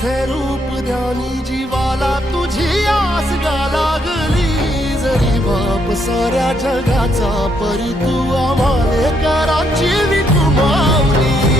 असे रूप ध्यानी जीवाला तुझी आसगा लागली. जरी बाप साऱ्या जगाचा परी तू आम्हाला कराची विठू मावली.